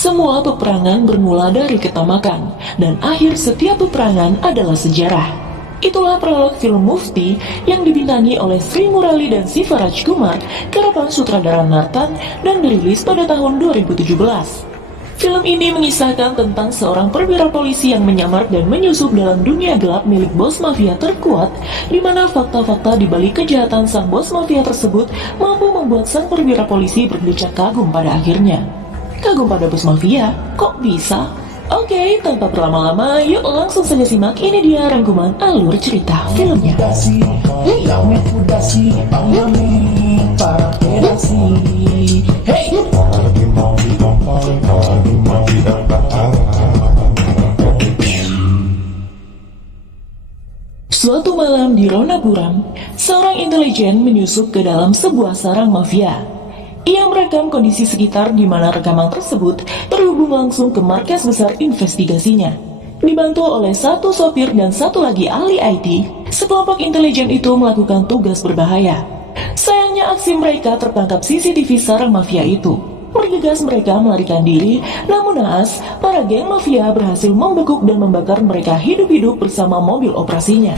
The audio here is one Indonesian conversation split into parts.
Semua peperangan bermula dari ketamakan, dan akhir setiap peperangan adalah sejarah. Itulah prolog film Mufti yang dibintangi oleh Sri Murali dan Siva Rajkumar, garapan sutradara Nartan, dan dirilis pada tahun 2017. Film ini mengisahkan tentang seorang perwira polisi yang menyamar dan menyusup dalam dunia gelap milik bos mafia terkuat, di mana fakta-fakta di balik kejahatan sang bos mafia tersebut mampu membuat sang perwira polisi berdecak kagum pada akhirnya. Kagum pada bos mafia? Kok bisa? Oke, tanpa berlama-lama, yuk langsung saja simak. Ini dia rangkuman alur cerita filmnya. Suatu malam di Ronapuram, seorang intelijen menyusup ke dalam sebuah sarang mafia. Ia merekam kondisi sekitar di mana rekaman tersebut terhubung langsung ke markas besar investigasinya. Dibantu oleh satu sopir dan satu lagi ahli IT, sekelompok intelijen itu melakukan tugas berbahaya. Sayangnya aksi mereka tertangkap CCTV sarang mafia itu. Bergegas mereka melarikan diri, namun naas, para geng mafia berhasil membekuk dan membakar mereka hidup-hidup bersama mobil operasinya.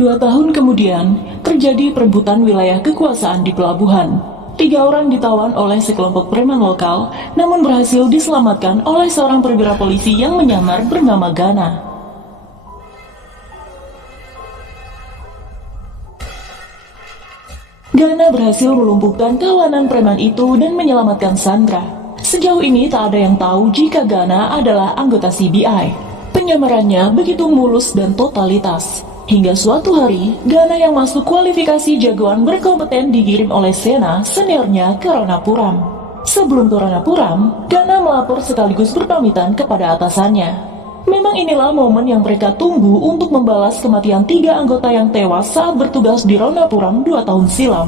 2 tahun kemudian, terjadi perebutan wilayah kekuasaan di pelabuhan. 3 orang ditawan oleh sekelompok preman lokal, namun berhasil diselamatkan oleh seorang perwira polisi yang menyamar bernama Gana. Gana berhasil melumpuhkan kawanan preman itu dan menyelamatkan Sandra. Sejauh ini tak ada yang tahu jika Gana adalah anggota CBI. Penyamarannya begitu mulus dan totalitas. Hingga suatu hari, Gana yang masuk kualifikasi jagoan berkompeten dikirim oleh Sena, seniornya, ke Ronapuram. Sebelum ke Ronapuram, Gana melapor sekaligus berpamitan kepada atasannya. Memang inilah momen yang mereka tunggu untuk membalas kematian 3 anggota yang tewas saat bertugas di Ronapuram 2 tahun silam.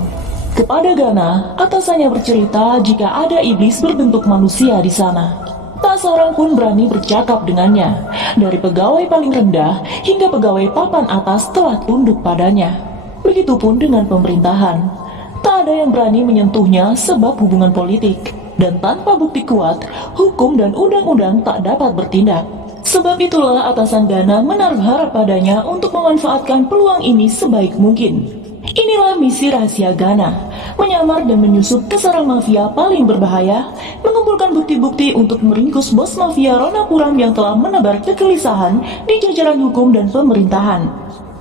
Kepada Gana, atasannya bercerita jika ada iblis berbentuk manusia di sana. Tak seorang pun berani bercakap dengannya. Dari pegawai paling rendah hingga pegawai papan atas telah tunduk padanya. Begitupun dengan pemerintahan. Tak ada yang berani menyentuhnya sebab hubungan politik. Dan tanpa bukti kuat, hukum dan undang-undang tak dapat bertindak. Sebab itulah atasan Gana menaruh harap padanya untuk memanfaatkan peluang ini sebaik mungkin. Inilah misi rahasia Gana, menyamar dan menyusup ke sarang mafia paling berbahaya, mengumpulkan bukti-bukti untuk meringkus bos mafia Ronapuram yang telah menebar kegelisahan di jajaran hukum dan pemerintahan.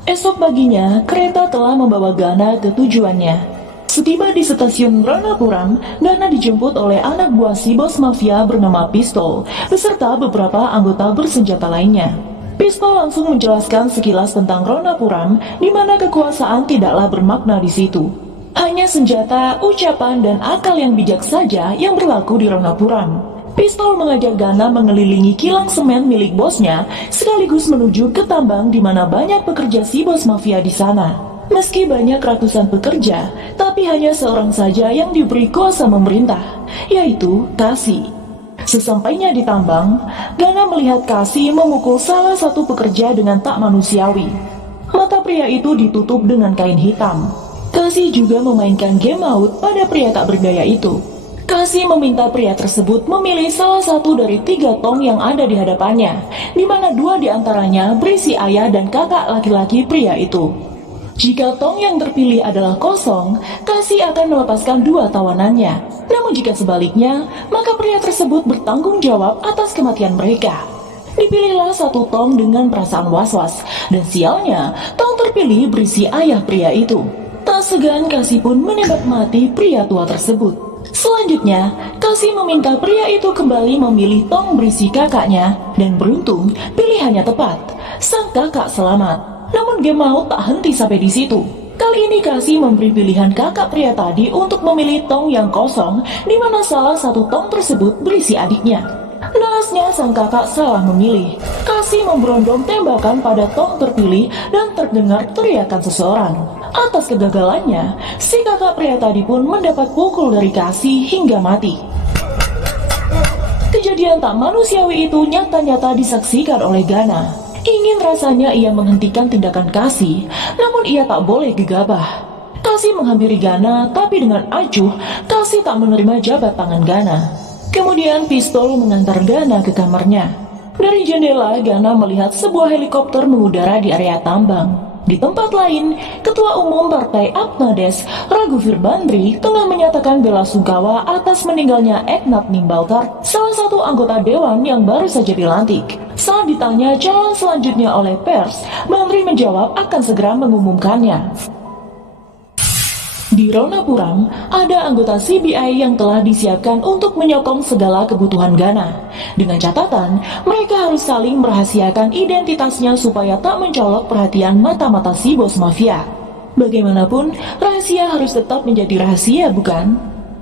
Esok paginya, kereta telah membawa Gana ke tujuannya. Setiba di stasiun Ronapuram, Gana dijemput oleh anak buah si bos mafia bernama Pistol, beserta beberapa anggota bersenjata lainnya. Pistol langsung menjelaskan sekilas tentang Ronapuram, di mana kekuasaan tidaklah bermakna di situ. Hanya senjata, ucapan, dan akal yang bijak saja yang berlaku di Ronapuram. Pistol mengajak Gana mengelilingi kilang semen milik bosnya, sekaligus menuju ke tambang di mana banyak pekerja si bos mafia di sana. Meski banyak ratusan pekerja, tapi hanya seorang saja yang diberi kuasa memerintah, yaitu Kasih. Sesampainya di tambang, Gana melihat Kasih memukul salah satu pekerja dengan tak manusiawi. Mata pria itu ditutup dengan kain hitam. Kasih juga memainkan game maut pada pria tak berdaya itu. Kasih meminta pria tersebut memilih salah satu dari 3 tong yang ada di hadapannya, di mana 2 diantaranya berisi ayah dan kakak laki-laki pria itu. Jika tong yang terpilih adalah kosong, Kasih akan melepaskan 2 tawanannya. Namun jika sebaliknya, maka pria tersebut bertanggung jawab atas kematian mereka. Dipilihlah 1 tong dengan perasaan was-was, dan sialnya, tong terpilih berisi ayah pria itu. Tak segan, Kasih pun menembak mati pria tua tersebut. Selanjutnya, Kasih meminta pria itu kembali memilih tong berisi kakaknya, dan beruntung pilihannya tepat. Sang kakak selamat. Namun game maut tak henti sampai di situ. Kali ini Kasih memberi pilihan kakak pria tadi untuk memilih tong yang kosong, di mana salah satu tong tersebut berisi adiknya. Naasnya sang kakak salah memilih. Kasih memberondong tembakan pada tong terpilih dan terdengar teriakan seseorang. Atas kegagalannya, si kakak pria tadi pun mendapat pukul dari Kasih hingga mati. Kejadian tak manusiawi itu nyata-nyata disaksikan oleh Gana. Ingin rasanya ia menghentikan tindakan Cassie, namun ia tak boleh gegabah. Cassie menghampiri Gana, tapi dengan acuh, Cassie tak menerima jabat tangan Gana. Kemudian pistol mengantar Gana ke kamarnya. Dari jendela, Gana melihat sebuah helikopter mengudara di area tambang. Di tempat lain, Ketua Umum Partai Aknades, Raghuveer Bandri, tengah menyatakan bela sungkawa atas meninggalnya Eknath Nimbalkar, salah satu anggota dewan yang baru saja dilantik. Saat ditanya jalan selanjutnya oleh pers, Bandri menjawab akan segera mengumumkannya. Di Ronapuram, ada anggota CBI yang telah disiapkan untuk menyokong segala kebutuhan Gana. Dengan catatan, mereka harus saling merahasiakan identitasnya supaya tak mencolok perhatian mata-mata si bos mafia. Bagaimanapun, rahasia harus tetap menjadi rahasia, bukan?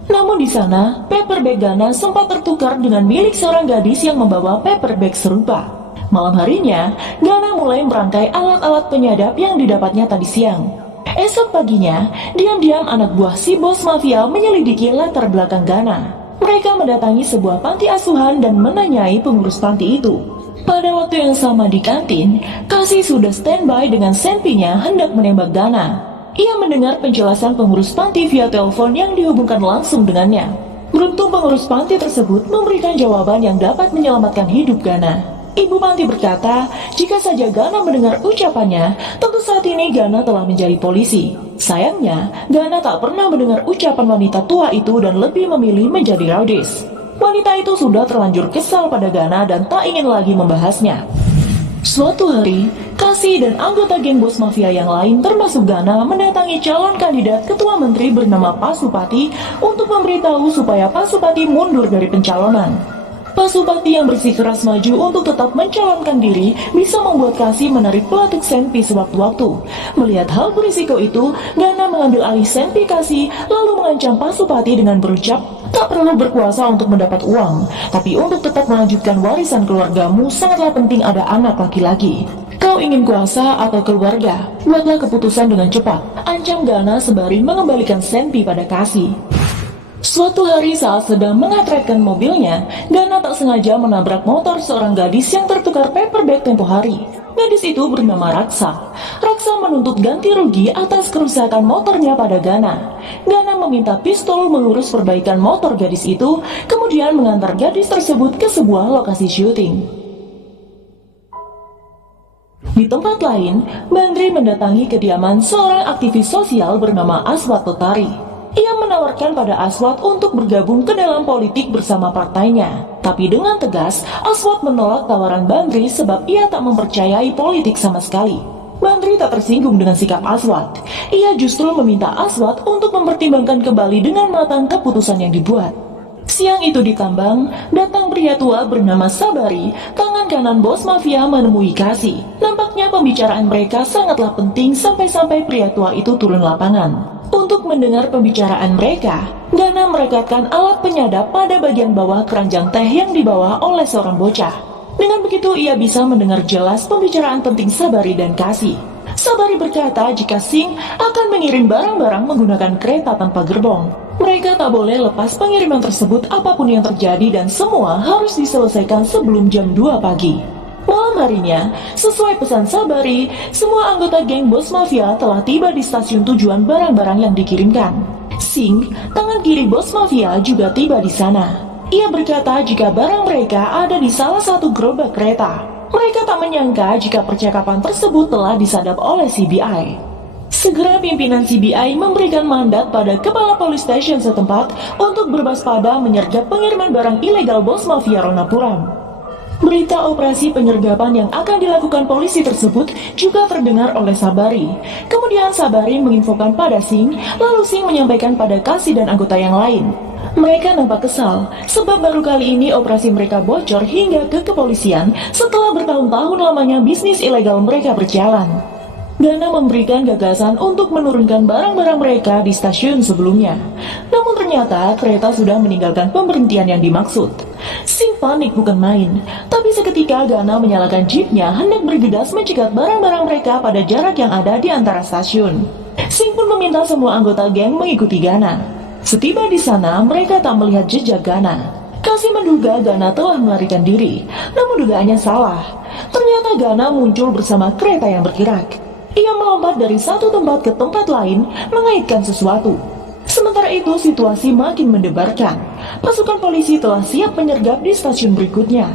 Namun di sana, paper bag Gana sempat tertukar dengan milik seorang gadis yang membawa paper bag serupa. Malam harinya, Gana mulai merangkai alat-alat penyadap yang didapatnya tadi siang. Esok paginya, diam-diam anak buah si bos mafia menyelidiki latar belakang Gana. Mereka mendatangi sebuah panti asuhan dan menanyai pengurus panti itu. Pada waktu yang sama di kantin, Cassie sudah standby dengan senpinya hendak menembak Gana. Ia mendengar penjelasan pengurus panti via telepon yang dihubungkan langsung dengannya. Beruntung pengurus panti tersebut memberikan jawaban yang dapat menyelamatkan hidup Gana. Ibu panti berkata, jika saja Gana mendengar ucapannya, tentu saat ini Gana telah menjadi polisi. Sayangnya, Gana tak pernah mendengar ucapan wanita tua itu dan lebih memilih menjadi raudis. Wanita itu sudah terlanjur kesal pada Gana dan tak ingin lagi membahasnya. Suatu hari, Cassie dan anggota geng bos mafia yang lain termasuk Gana mendatangi calon kandidat ketua menteri bernama Pasupati untuk memberitahu supaya Pasupati mundur dari pencalonan. Pasupati yang bersikeras maju untuk tetap mencalonkan diri bisa membuat Cassie menarik pelatuk senpi sewaktu-waktu. Melihat hal berisiko itu, Gana mengambil alih senpi Cassie lalu mengancam Pasupati dengan berucap, tak perlu berkuasa untuk mendapat uang, tapi untuk tetap melanjutkan warisan keluargamu sangatlah penting ada anak laki-laki. Kau ingin kuasa atau keluarga? Buatlah keputusan dengan cepat, ancam Gana sembari mengembalikan senpi pada Cassie. Suatu hari saat sedang mengatretkan mobilnya, Gana tak sengaja menabrak motor seorang gadis yang tertukar paper bag tempo hari. Gadis itu bernama Raksa. Raksa menuntut ganti rugi atas kerusakan motornya pada Gana. Gana meminta pistol mengurus perbaikan motor gadis itu, kemudian mengantar gadis tersebut ke sebuah lokasi syuting. Di tempat lain, Bandri mendatangi kediaman seorang aktivis sosial bernama Aswat Totari. Ia menawarkan pada Aswat untuk bergabung ke dalam politik bersama partainya. Tapi dengan tegas, Aswat menolak tawaran Bandri sebab ia tak mempercayai politik sama sekali. Bandri tak tersinggung dengan sikap Aswat. Ia justru meminta Aswat untuk mempertimbangkan kembali dengan matang keputusan yang dibuat. Siang itu di tambang, datang pria tua bernama Sabari, tangan kanan bos mafia menemui Cassie. Nampaknya pembicaraan mereka sangatlah penting sampai-sampai pria tua itu turun lapangan. Untuk mendengar pembicaraan mereka, Gana merekatkan alat penyadap pada bagian bawah keranjang teh yang dibawa oleh seorang bocah. Dengan begitu ia bisa mendengar jelas pembicaraan penting Sabari dan Cassie. Sabari berkata jika Singh akan mengirim barang-barang menggunakan kereta tanpa gerbong. Mereka tak boleh lepas pengiriman tersebut apapun yang terjadi dan semua harus diselesaikan sebelum jam 2 pagi. Malam harinya, sesuai pesan Sabari, semua anggota geng bos mafia telah tiba di stasiun tujuan barang-barang yang dikirimkan. Singh, tangan kiri bos mafia, juga tiba di sana. Ia berkata jika barang mereka ada di salah satu gerobak kereta. Mereka tak menyangka jika percakapan tersebut telah disadap oleh CBI. Segera pimpinan CBI memberikan mandat pada kepala police station setempat untuk berwaspada menyergap pengiriman barang ilegal bos mafia Ronapuram. Berita operasi penyergapan yang akan dilakukan polisi tersebut juga terdengar oleh Sabari. Kemudian Sabari menginfokan pada Singh, lalu Singh menyampaikan pada Cassie dan anggota yang lain. Mereka nampak kesal, sebab baru kali ini operasi mereka bocor hingga ke kepolisian setelah bertahun-tahun lamanya bisnis ilegal mereka berjalan. Gana memberikan gagasan untuk menurunkan barang-barang mereka di stasiun sebelumnya. Namun ternyata kereta sudah meninggalkan pemberhentian yang dimaksud. Singh panik bukan main, tapi seketika Gana menyalakan jeepnya hendak bergegas mencegat barang-barang mereka pada jarak yang ada di antara stasiun. Singh pun meminta semua anggota geng mengikuti Gana. Setiba di sana, mereka tak melihat jejak Gana. Kasih menduga Gana telah melarikan diri, namun dugaannya salah. Ternyata Gana muncul bersama kereta yang bergerak. Ia melompat dari satu tempat ke tempat lain, mengaitkan sesuatu. Sementara itu situasi makin mendebarkan. Pasukan polisi telah siap menyergap di stasiun berikutnya.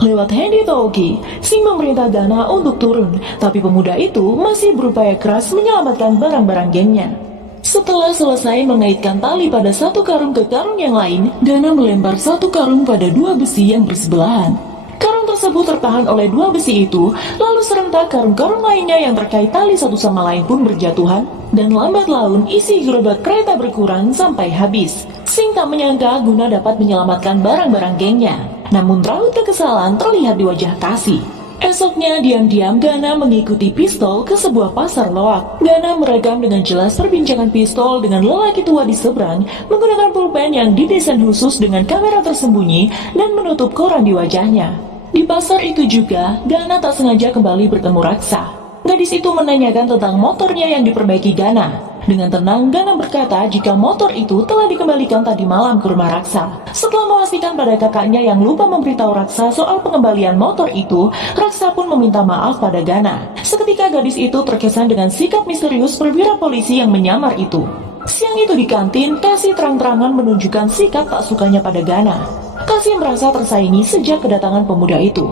Lewat Handy Talkie, Singh memerintah Gana untuk turun, tapi pemuda itu masih berupaya keras menyelamatkan barang-barang gengnya. Setelah selesai mengaitkan tali pada satu karung ke karung yang lain, Gana melempar satu karung pada dua besi yang bersebelahan. Karung tersebut tertahan oleh dua besi itu, lalu serentak karung-karung lainnya yang terkait tali satu sama lain pun berjatuhan, dan lambat laun isi gerobak kereta berkurang sampai habis. Singh tak menyangka guna dapat menyelamatkan barang-barang gengnya, namun raut kekesalan terlihat di wajah Kasih. Esoknya, diam-diam Gana mengikuti Pistol ke sebuah pasar loak. Gana merekam dengan jelas perbincangan Pistol dengan lelaki tua di seberang, menggunakan pulpen yang didesain khusus dengan kamera tersembunyi dan menutup koran di wajahnya. Di pasar itu juga, Gana tak sengaja kembali bertemu Raksa. Gadis itu menanyakan tentang motornya yang diperbaiki Gana. Dengan tenang, Gana berkata jika motor itu telah dikembalikan tadi malam ke rumah Raksa. Setelah memastikan pada kakaknya yang lupa memberitahu Raksa soal pengembalian motor itu, Raksa pun meminta maaf pada Gana. Seketika gadis itu terkesan dengan sikap misterius perwira polisi yang menyamar itu. Siang itu di kantin, Kasih terang-terangan menunjukkan sikap tak sukanya pada Gana. Kasih merasa tersaingi sejak kedatangan pemuda itu.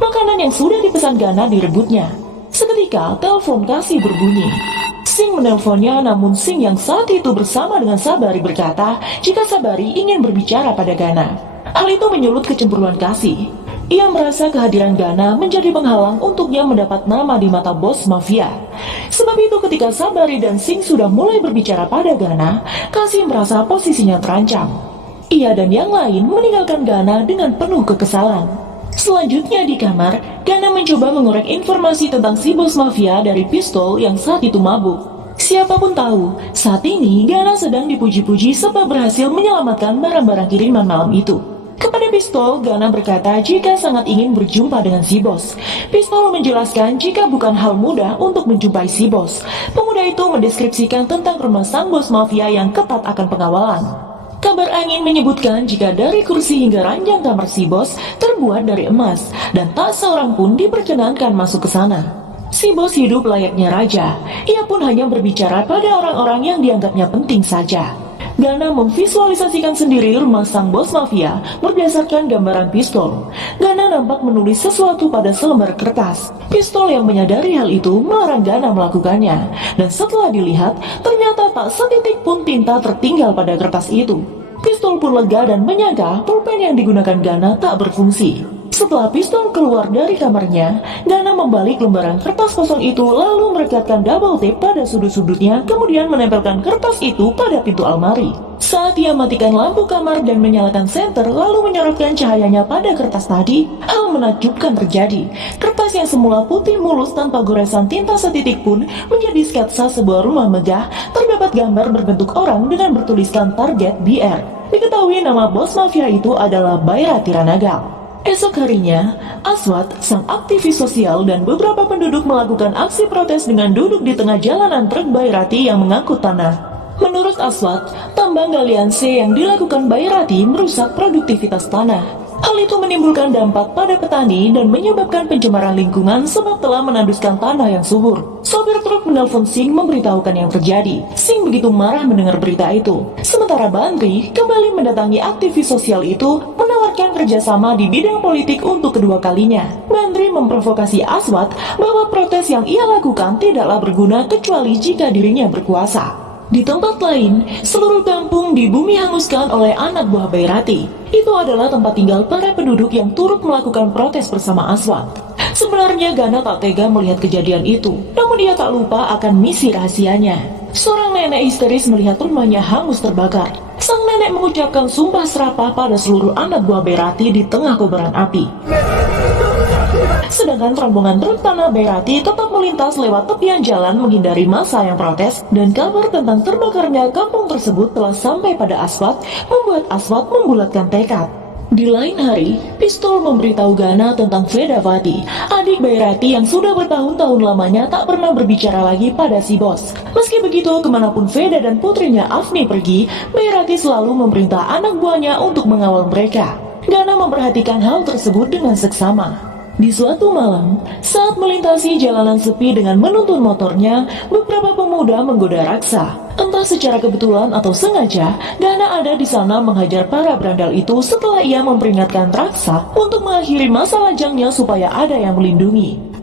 Makanan yang sudah dipesan Gana direbutnya. Seketika, telepon Kasih berbunyi. Singh menelponnya, namun Singh yang saat itu bersama dengan Sabari berkata jika Sabari ingin berbicara pada Gana. Hal itu menyulut kecemburuan Kasih. Ia merasa kehadiran Gana menjadi penghalang untuknya mendapat nama di mata bos mafia. Sebab itu ketika Sabari dan Singh sudah mulai berbicara pada Gana, Kasih merasa posisinya terancam. Ia dan yang lain meninggalkan Gana dengan penuh kekesalan. Selanjutnya di kamar, Gana mencoba mengorek informasi tentang si bos mafia dari Pistol yang saat itu mabuk. Siapapun tahu, saat ini Gana sedang dipuji-puji sebab berhasil menyelamatkan barang-barang kiriman malam itu. Kepada Pistol, Gana berkata jika sangat ingin berjumpa dengan si bos. Pistol menjelaskan jika bukan hal mudah untuk menjumpai si bos. Pemuda itu mendeskripsikan tentang rumah sang bos mafia yang ketat akan pengawalan. Kabar angin menyebutkan jika dari kursi hingga ranjang kamar si bos terbuat dari emas dan tak seorang pun diperkenankan masuk ke sana. Si bos hidup layaknya raja, ia pun hanya berbicara pada orang-orang yang dianggapnya penting saja. Gana memvisualisasikan sendiri rumah sang bos mafia berdasarkan gambaran Pistol. Gana nampak menulis sesuatu pada selembar kertas. Pistol yang menyadari hal itu melarang Gana melakukannya, dan setelah dilihat, ternyata tak setitik pun tinta tertinggal pada kertas itu. Pistol pun lega dan menyangka pulpen yang digunakan Gana tak berfungsi. Setelah Pistol keluar dari kamarnya, Gana membalik lembaran kertas kosong itu lalu merekatkan double tape pada sudut-sudutnya, kemudian menempelkan kertas itu pada pintu almari. Saat ia matikan lampu kamar dan menyalakan senter lalu menyorotkan cahayanya pada kertas tadi, hal menakjubkan terjadi. Kertas yang semula putih mulus tanpa goresan tinta setitik pun menjadi sketsa sebuah rumah megah, terdapat gambar berbentuk orang dengan bertuliskan target BR. Diketahui nama bos mafia itu adalah Bhairati Ranagal. Esok harinya, Aswat, sang aktivis sosial dan beberapa penduduk melakukan aksi protes dengan duduk di tengah jalanan truk Bhairati yang mengangkut tanah. Menurut Aswat, tambang galian C yang dilakukan Bhairati merusak produktivitas tanah. Hal itu menimbulkan dampak pada petani dan menyebabkan pencemaran lingkungan sebab telah menanduskan tanah yang subur. Sopir truk menelpon Singh memberitahukan yang terjadi. Singh begitu marah mendengar berita itu. Sementara Bantri kembali mendatangi aktivis sosial itu menawarkan kerjasama di bidang politik untuk kedua kalinya. Bantri memprovokasi Aswat bahwa protes yang ia lakukan tidaklah berguna kecuali jika dirinya berkuasa. Di tempat lain, seluruh kampung di bumi hanguskan oleh anak buah Bhairati. Itu adalah tempat tinggal para penduduk yang turut melakukan protes bersama Aswat. Sebenarnya Gana tak tega melihat kejadian itu, namun dia tak lupa akan misi rahasianya. Seorang nenek histeris melihat rumahnya hangus terbakar. Sang nenek mengucapkan sumpah serapah pada seluruh anak buah Bhairati di tengah kobaran api. Sedangkan rombongan truk tanah Bhairati tetap melintas lewat tepian jalan menghindari massa yang protes, dan kabar tentang terbakarnya kampung tersebut telah sampai pada Aswat, membuat Aswat membulatkan tekad. Di lain hari, Pistol memberitahu Gana tentang Vedavati, adik Bairati yang sudah bertahun-tahun lamanya tak pernah berbicara lagi pada si bos. Meski begitu, kemanapun Veda dan putrinya Afni pergi, Bairati selalu memerintah anak buahnya untuk mengawal mereka. Gana memperhatikan hal tersebut dengan seksama. Di suatu malam, saat melintasi jalanan sepi dengan menuntun motornya, beberapa pemuda menggoda Raksa. Entah secara kebetulan atau sengaja, Gana ada di sana menghajar para berandal itu setelah ia memperingatkan Raksa untuk mengakhiri masa lajangnya supaya ada yang melindungi.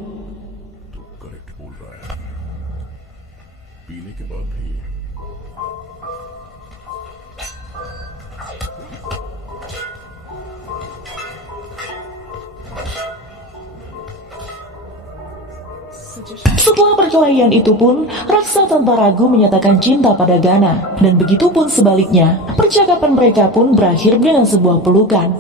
Setelah perkelahian itu pun, Raksa tanpa ragu menyatakan cinta pada Gana, dan begitu pun sebaliknya, percakapan mereka pun berakhir dengan sebuah pelukan.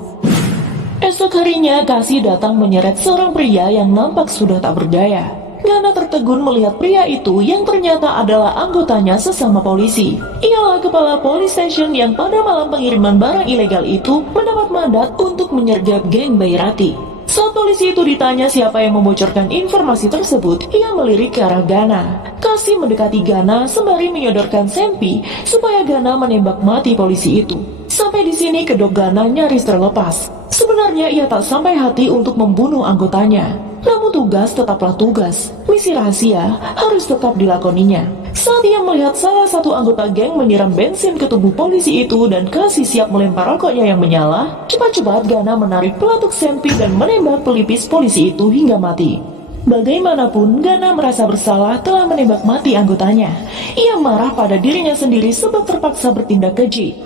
Esok harinya, Kasih datang menyeret seorang pria yang nampak sudah tak berdaya. Gana tertegun melihat pria itu yang ternyata adalah anggotanya sesama polisi. Ialah kepala police station yang pada malam pengiriman barang ilegal itu mendapat mandat untuk menyergap geng Bairati. Saat polisi itu ditanya siapa yang membocorkan informasi tersebut, ia melirik ke arah Gana. Kasih mendekati Gana sembari menyodorkan sempi supaya Gana menembak mati polisi itu. Sampai di sini kedok Gana nyaris terlepas. Sebenarnya ia tak sampai hati untuk membunuh anggotanya. Namun tugas tetaplah tugas. Misi rahasia harus tetap dilakoninya. Saat ia melihat salah satu anggota geng menyiram bensin ke tubuh polisi itu dan Kasih siap melempar rokoknya yang menyala, cepat-cepat Gana menarik pelatuk sempi dan menembak pelipis polisi itu hingga mati. Bagaimanapun, Gana merasa bersalah telah menembak mati anggotanya. Ia marah pada dirinya sendiri sebab terpaksa bertindak keji.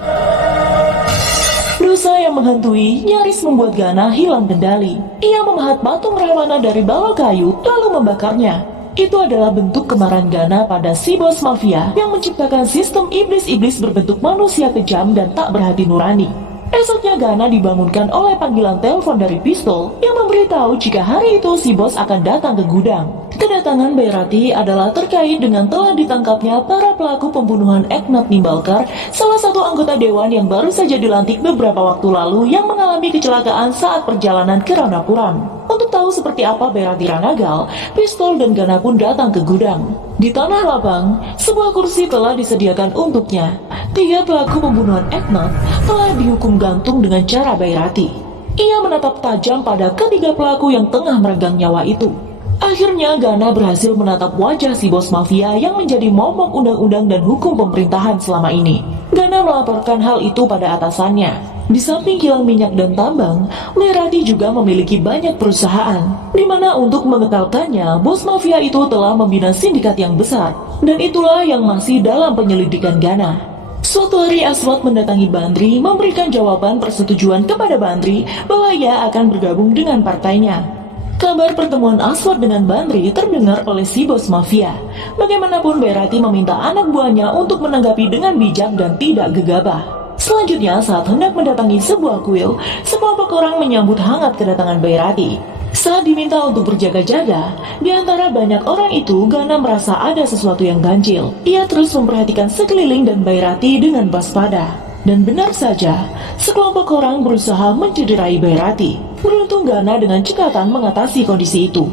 Dosa yang menghantui nyaris membuat Gana hilang kendali. Ia memahat patung Rahwana dari bala kayu lalu membakarnya. Itu adalah bentuk kemarahan Gana pada si bos mafia yang menciptakan sistem iblis-iblis berbentuk manusia kejam dan tak berhati nurani. Esoknya Gana dibangunkan oleh panggilan telepon dari Pistol yang memberitahu jika hari itu si bos akan datang ke gudang. Kedatangan Bairati adalah terkait dengan telah ditangkapnya para pelaku pembunuhan Eknat Nimbalkar, salah satu anggota dewan yang baru saja dilantik beberapa waktu lalu yang mengalami kecelakaan saat perjalanan ke Ranapuram. Untuk tahu seperti apa Bairati Ranagal, Pistol dan Gana pun datang ke gudang. Di tanah lapang, sebuah kursi telah disediakan untuknya. 3 pelaku pembunuhan Eknat telah dihukum gantung dengan cara Bairati. Ia menatap tajam pada ketiga pelaku yang tengah meregang nyawa itu. Akhirnya Gana berhasil menatap wajah si bos mafia yang menjadi momok undang-undang dan hukum pemerintahan selama ini. Gana melaporkan hal itu pada atasannya. Di samping kilang minyak dan tambang, Bairati juga memiliki banyak perusahaan, di mana untuk mengekalkannya, bos mafia itu telah membina sindikat yang besar, dan itulah yang masih dalam penyelidikan Gana. Suatu hari Aswad mendatangi Bandri memberikan jawaban persetujuan kepada Bandri bahwa ia akan bergabung dengan partainya. Kabar pertemuan Aswad dengan Bandri terdengar oleh si bos mafia. Bagaimanapun Bairati meminta anak buahnya untuk menanggapi dengan bijak dan tidak gegabah. Selanjutnya saat hendak mendatangi sebuah kuil, sekelompok orang menyambut hangat kedatangan Bairati. Saat diminta untuk berjaga-jaga, di antara banyak orang itu Gana merasa ada sesuatu yang ganjil. Ia terus memperhatikan sekeliling dan Bairati dengan waspada. Dan benar saja, sekelompok orang berusaha mencederai Bairati. Beruntung Gana dengan cekatan mengatasi kondisi itu.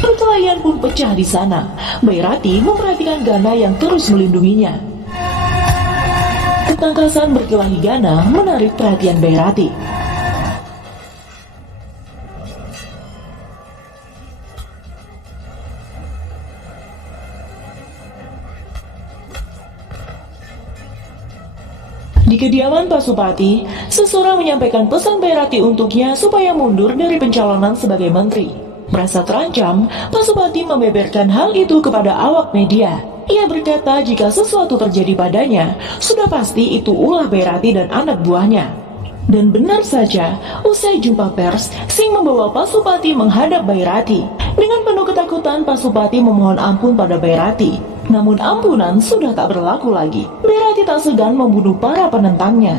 Perkelahian pun pecah di sana. Bairati memperhatikan Gana yang terus melindunginya. Ketangkasan berkelahi Gana menarik perhatian Bairati. Di kediaman Pasupati, seseorang menyampaikan pesan Bairati untuknya supaya mundur dari pencalonan sebagai menteri. Merasa terancam, Pasupati membeberkan hal itu kepada awak media. Ia berkata jika sesuatu terjadi padanya, sudah pasti itu ulah Bairati dan anak buahnya. Dan benar saja, usai jumpa pers, Singh membawa Pasupati menghadap Bairati. Dengan penuh ketakutan, Pasupati memohon ampun pada Bairati. Namun ampunan sudah tak berlaku lagi. Bairati tak segan membunuh para penentangnya.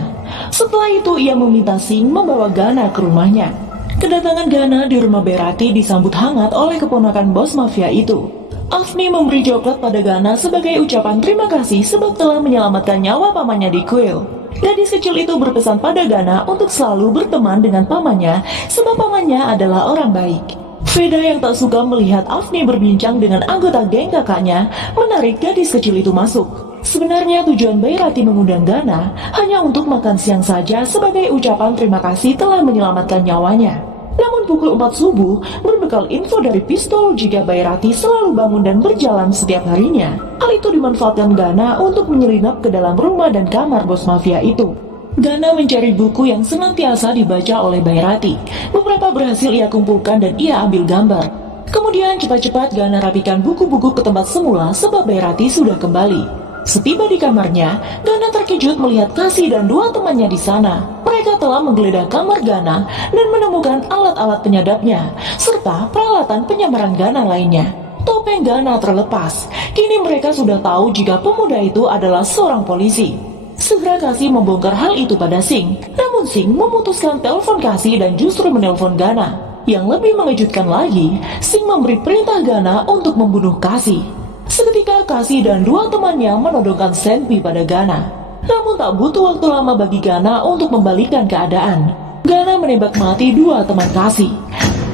Setelah itu ia meminta Singh membawa Gana ke rumahnya. Kedatangan Gana di rumah Bairati disambut hangat oleh keponakan bos mafia itu. Afni memberi coklat pada Gana sebagai ucapan terima kasih sebab telah menyelamatkan nyawa pamannya di kuil. Gadis kecil itu berpesan pada Gana untuk selalu berteman dengan pamannya, sebab pamannya adalah orang baik. Veda yang tak suka melihat Afni berbincang dengan anggota geng kakaknya menarik gadis kecil itu masuk. Sebenarnya tujuan Bairati mengundang Gana hanya untuk makan siang saja sebagai ucapan terima kasih telah menyelamatkan nyawanya. Namun pukul 4 subuh, berbekal info dari pistol jika Bairati selalu bangun dan berjalan setiap harinya, hal itu dimanfaatkan Gana untuk menyelinap ke dalam rumah dan kamar bos mafia itu. Gana mencari buku yang senantiasa dibaca oleh Bairati. Beberapa berhasil ia kumpulkan dan ia ambil gambar. Kemudian cepat-cepat Gana rapikan buku-buku ke tempat semula sebab Bairati sudah kembali. Setiba di kamarnya, Gana terkejut melihat Kasih dan dua temannya di sana. Mereka telah menggeledah kamar Gana dan menemukan alat-alat penyadapnya, serta peralatan penyamaran Gana lainnya. Topeng Gana terlepas. Kini mereka sudah tahu jika pemuda itu adalah seorang polisi. Segera Kasih membongkar hal itu pada Singh. Namun Singh memutuskan telepon Kasih dan justru menelpon Gana. Yang lebih mengejutkan lagi, Singh memberi perintah Gana untuk membunuh Kasih. Seketika Kasih dan dua temannya menodongkan senpi pada Gana. Namun tak butuh waktu lama bagi Gana untuk membalikan keadaan. Gana menembak mati dua teman Kasih.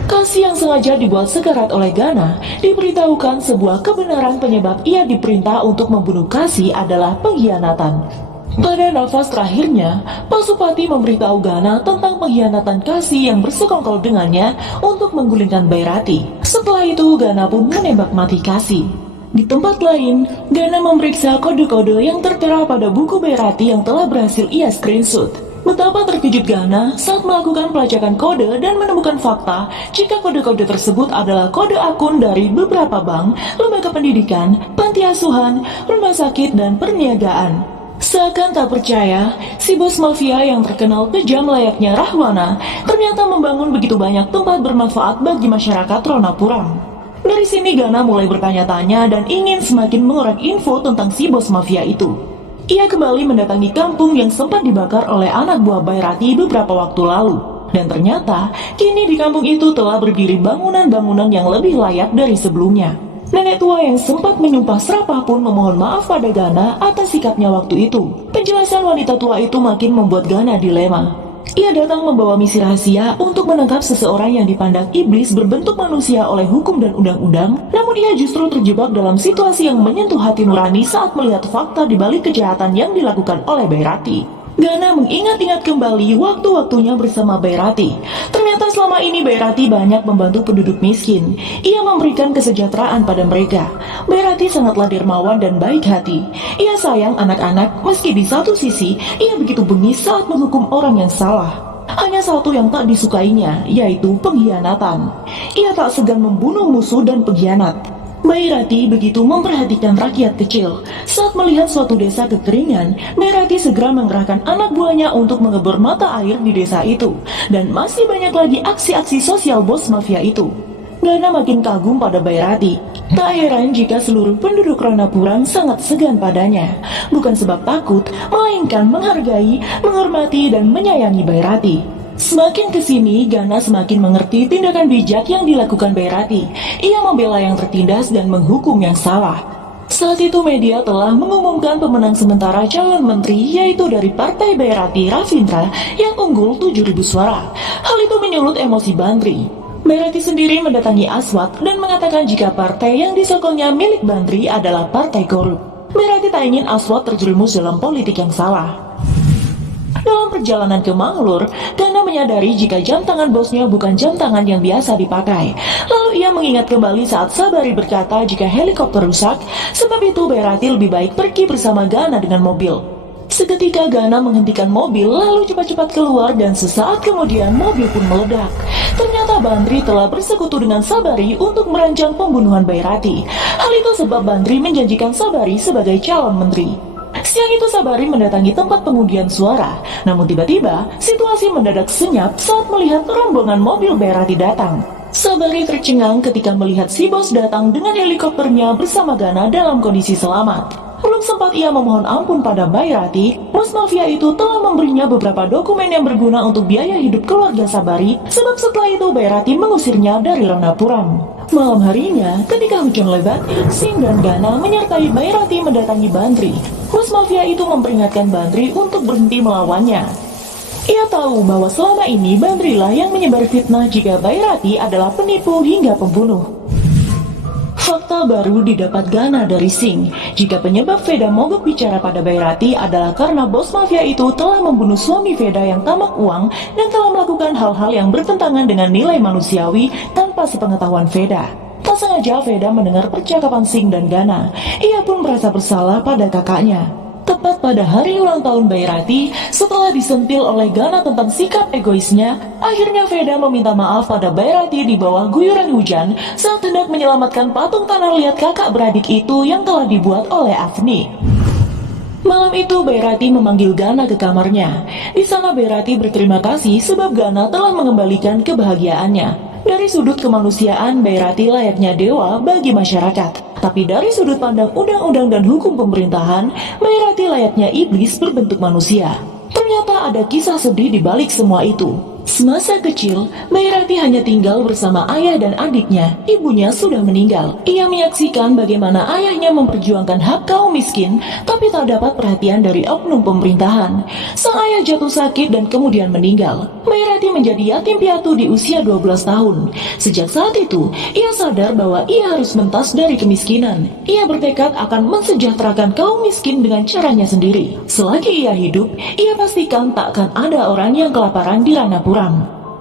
Kasih yang sengaja dibuat sekarat oleh Gana diberitahukan sebuah kebenaran penyebab ia diperintah untuk membunuh Kasih adalah pengkhianatan. Pada nafas terakhirnya, Pasupati memberitahu Gana tentang pengkhianatan Kasih yang bersekongkol dengannya untuk menggulingkan Bairati. Setelah itu Gana pun menembak mati Kasih. Di tempat lain, Gana memeriksa kode-kode yang tertera pada buku Bairati yang telah berhasil ia screenshot. Betapa terkejut Gana saat melakukan pelacakan kode dan menemukan fakta jika kode-kode tersebut adalah kode akun dari beberapa bank, lembaga pendidikan, panti asuhan, rumah sakit, dan perniagaan. Seakan tak percaya, si bos mafia yang terkenal kejam layaknya Rahwana ternyata membangun begitu banyak tempat bermanfaat bagi masyarakat Ronapuram. Dari sini Gana mulai bertanya-tanya dan ingin semakin mengorek info tentang si bos mafia itu. Ia kembali mendatangi kampung yang sempat dibakar oleh anak buah Bairati beberapa waktu lalu. Dan ternyata, kini di kampung itu telah berdiri bangunan-bangunan yang lebih layak dari sebelumnya. Nenek tua yang sempat menyumpah serapah pun memohon maaf pada Gana atas sikapnya waktu itu. Penjelasan wanita tua itu makin membuat Gana dilema. Ia datang membawa misi rahasia untuk menangkap seseorang yang dipandang iblis berbentuk manusia oleh hukum dan undang-undang, namun ia justru terjebak dalam situasi yang menyentuh hati nurani saat melihat fakta di balik kejahatan yang dilakukan oleh Bairati. Gana mengingat-ingat kembali waktu-waktunya bersama Bairati. Ternyata selama ini Bairati banyak membantu penduduk miskin. Ia memberikan kesejahteraan pada mereka. Bairati sangatlah dermawan dan baik hati. Ia sayang anak-anak, meski di satu sisi ia begitu bengis saat menghukum orang yang salah. Hanya satu yang tak disukainya, yaitu pengkhianatan. Ia tak segan membunuh musuh dan pengkhianat. Bairati begitu memperhatikan rakyat kecil. Saat melihat suatu desa kekeringan, Bairati segera mengerahkan anak buahnya untuk mengebor mata air di desa itu. Dan masih banyak lagi aksi-aksi sosial bos mafia itu. Gana makin kagum pada Bairati. Tak heran jika seluruh penduduk Ronapuram sangat segan padanya. Bukan sebab takut, melainkan menghargai, menghormati, dan menyayangi Bairati. Semakin kesini, Gana semakin mengerti tindakan bijak yang dilakukan Bairati. Ia membela yang tertindas dan menghukum yang salah. Saat itu media telah mengumumkan pemenang sementara calon menteri, yaitu dari partai Bairati Ravindra yang unggul 7.000 suara. Hal itu menyulut emosi Bantri. Bairati sendiri mendatangi Aswat dan mengatakan jika partai yang disokongnya milik Bantri adalah partai korup. Bairati tak ingin Aswat terjerumus dalam politik yang salah. Dalam perjalanan ke Manglur, Gana menyadari jika jam tangan bosnya bukan jam tangan yang biasa dipakai. Lalu ia mengingat kembali saat Sabari berkata jika helikopter rusak, sebab itu Bairati lebih baik pergi bersama Gana dengan mobil. Seketika Gana menghentikan mobil lalu cepat-cepat keluar dan sesaat kemudian mobil pun meledak. Ternyata Bantri telah bersekutu dengan Sabari untuk merancang pembunuhan Bairati. Hal itu sebab Bantri menjanjikan Sabari sebagai calon menteri. Siang itu Sabari mendatangi tempat pengundian suara. Namun tiba-tiba situasi mendadak senyap saat melihat rombongan mobil Bairati datang. Sabari tercengang ketika melihat si bos datang dengan helikopternya bersama Gana dalam kondisi selamat. Belum sempat ia memohon ampun pada Bairati, bos mafia itu telah memberinya beberapa dokumen yang berguna untuk biaya hidup keluarga Sabari, sebab setelah itu Bairati mengusirnya dari Ronapuram. Malam harinya, ketika hujan lebat, Singh dan Gana menyertai Bairati mendatangi Bantri. Bos mafia itu memperingatkan Bantri untuk berhenti melawannya. Ia tahu bahwa selama ini Bantri lah yang menyebar fitnah jika Bairati adalah penipu hingga pembunuh. Fakta baru didapat Gana dari Singh, jika penyebab Veda mogok bicara pada Bairati adalah karena bos mafia itu telah membunuh suami Veda yang tamak uang dan telah melakukan hal-hal yang bertentangan dengan nilai manusiawi tanpa sepengetahuan Veda. Tak sengaja Veda mendengar percakapan Singh dan Gana, ia pun merasa bersalah pada kakaknya. Tepat pada hari ulang tahun Bairati, setelah disentil oleh Gana tentang sikap egoisnya, akhirnya Veda meminta maaf pada Bairati di bawah guyuran hujan saat hendak menyelamatkan patung tanah liat kakak beradik itu yang telah dibuat oleh Avni. Malam itu Bairati memanggil Gana ke kamarnya. Di sana Bairati berterima kasih sebab Gana telah mengembalikan kebahagiaannya. Dari sudut kemanusiaan, Bairati layaknya dewa bagi masyarakat. Tapi dari sudut pandang undang-undang dan hukum pemerintahan, Bairati layaknya iblis berbentuk manusia. Ternyata ada kisah sedih di balik semua itu. Semasa kecil, Bairati hanya tinggal bersama ayah dan adiknya. Ibunya sudah meninggal. Ia menyaksikan bagaimana ayahnya memperjuangkan hak kaum miskin, tapi tak dapat perhatian dari oknum pemerintahan. Sang ayah jatuh sakit dan kemudian meninggal. Bairati menjadi yatim piatu di usia 12 tahun. Sejak saat itu, ia sadar bahwa ia harus mentas dari kemiskinan. Ia bertekad akan mensejahterakan kaum miskin dengan caranya sendiri. Selagi ia hidup, ia pastikan tak akan ada orang yang kelaparan di Ronapuram.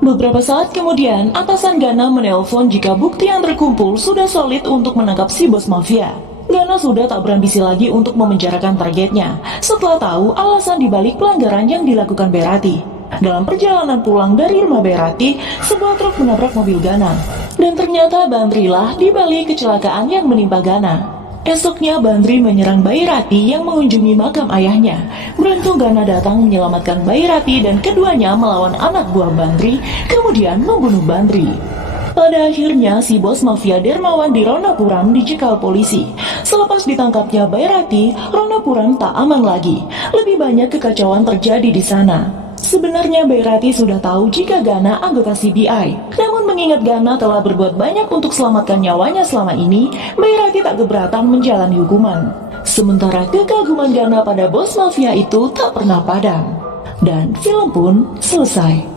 Beberapa saat kemudian, atasan Gana menelpon jika bukti yang terkumpul sudah solid untuk menangkap si bos mafia. Gana sudah tak berambisi lagi untuk memenjarakan targetnya, setelah tahu alasan dibalik pelanggaran yang dilakukan Bairati. Dalam perjalanan pulang dari rumah Bairati, sebuah truk menabrak mobil Gana. Dan ternyata Bantri lah dibalik kecelakaan yang menimpa Gana. Esoknya Bantri menyerang Bairati yang mengunjungi makam ayahnya. Beruntung Gana datang menyelamatkan Bairati dan keduanya melawan anak buah Bantri, kemudian membunuh Bantri. Pada akhirnya si bos mafia dermawan di Ronapuram dicekal polisi. Selepas ditangkapnya Bairati, Ronapuram tak aman lagi. Lebih banyak kekacauan terjadi di sana. Sebenarnya Bairati sudah tahu jika Gana anggota CBI. Namun mengingat Gana telah berbuat banyak untuk selamatkan nyawanya selama ini, Bairati tak keberatan menjalani hukuman. Sementara kekaguman Gana pada bos mafia itu tak pernah padam. Dan film pun selesai.